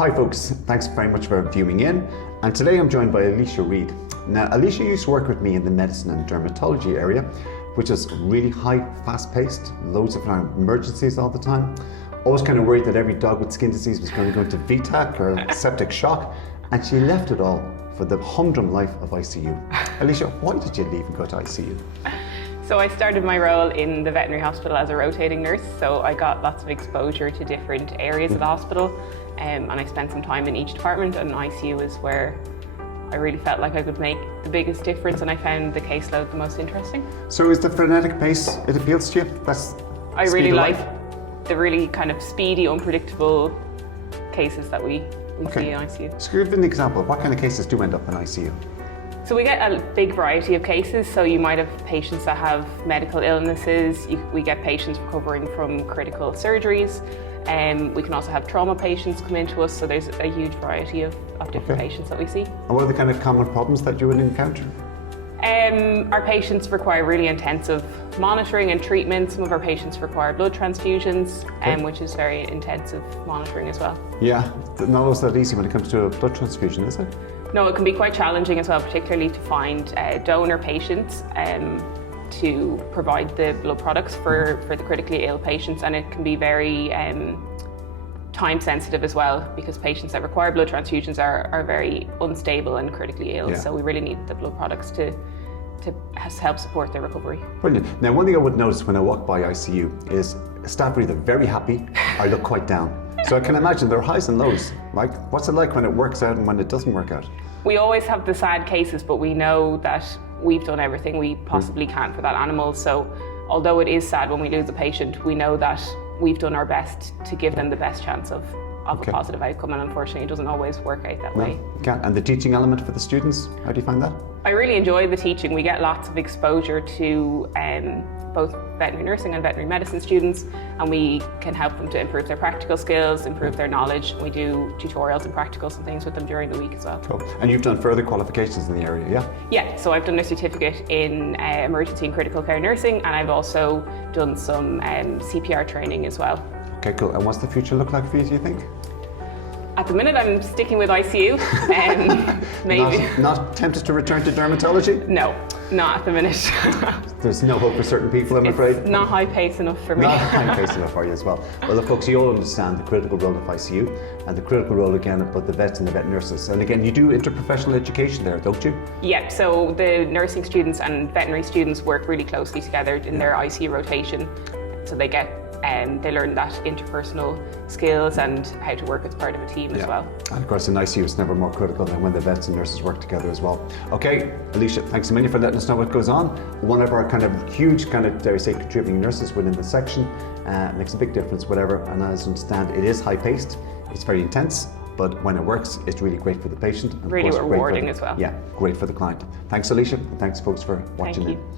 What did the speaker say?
Hi folks, thanks very much for viewing in. And today I'm joined by Alicia Reid. Now Alicia used to work with me in the medicine and dermatology area, which is really high, fast-paced, loads of emergencies all the time. Always kind of worried that every dog with skin disease was going to go into VTAC or septic shock, and she left it all for the humdrum life of ICU. Alicia, why did you leave and go to ICU? So I started my role in the veterinary hospital as a rotating nurse, so I got lots of exposure to different areas of the hospital, and I spent some time in each department, and ICU is where I really felt like I could make the biggest difference, and I found the caseload the most interesting. So is the frenetic pace, it appeals to you? I really like the really kind of speedy, unpredictable cases that we see in ICU. So give an example, what kind of cases do end up in ICU? So we get a big variety of cases. So you might have patients that have medical illnesses. We get patients recovering from critical surgeries. We can also have trauma patients come into us. So there's a huge variety of different patients that we see. And what are the kind of common problems that you would encounter? Our patients require really intensive monitoring and treatment. Some of our patients require blood transfusions, which is very intensive monitoring as well. Yeah, not always that easy when it comes to a blood transfusion, is it? No, it can be quite challenging as well, particularly to find donor patients to provide the blood products for the critically ill patients, and it can be very time sensitive as well, because patients that require blood transfusions are very unstable and critically ill, so we really need the blood products to help support their recovery. Brilliant. Now, one thing I would notice when I walk by ICU is staff are either very happy or look quite down. So I can imagine there are highs and lows. Like, what's it like when it works out and when it doesn't work out? We always have the sad cases, but we know that we've done everything we possibly can for that animal. So although it is sad when we lose a patient, we know that we've done our best to give them the best chance of a positive outcome, and unfortunately it doesn't always work out that way. And the teaching element for the students, how do you find that? I really enjoy the teaching. We get lots of exposure to both veterinary nursing and veterinary medicine students, and we can help them to improve their practical skills, improve their knowledge. We do tutorials and practicals and things with them during the week as well. Cool. And you've done further qualifications in the area, yeah? Yeah, so I've done a certificate in emergency and critical care nursing, and I've also done some CPR training as well. Okay, cool. And what's the future look like for you, do you think? At the minute, I'm sticking with ICU. Maybe. Not tempted to return to dermatology? No, not at the minute. There's no hope for certain people, I'm afraid. It's not high pace enough for me. Not high pace enough for you as well. Well, look, folks, you all understand the critical role of ICU and the critical role again of both the vets and the vet nurses. And again, you do interprofessional education there, don't you? Yeah. So the nursing students and veterinary students work really closely together in their ICU rotation. So they get they learn that interpersonal skills and how to work as part of a team as well. And of course in ICU it's never more critical than when the vets and nurses work together as well. Okay, Alicia, thanks a million for letting us know what goes on. One of our kind of huge dare I say, contributing nurses within the section, makes a big difference, whatever, and as I understand it is high paced, it's very intense, but when it works it's really great for the patient. And really rewarding as well. Yeah, great for the client. Thanks Alicia, and thanks folks for watching. Thank you.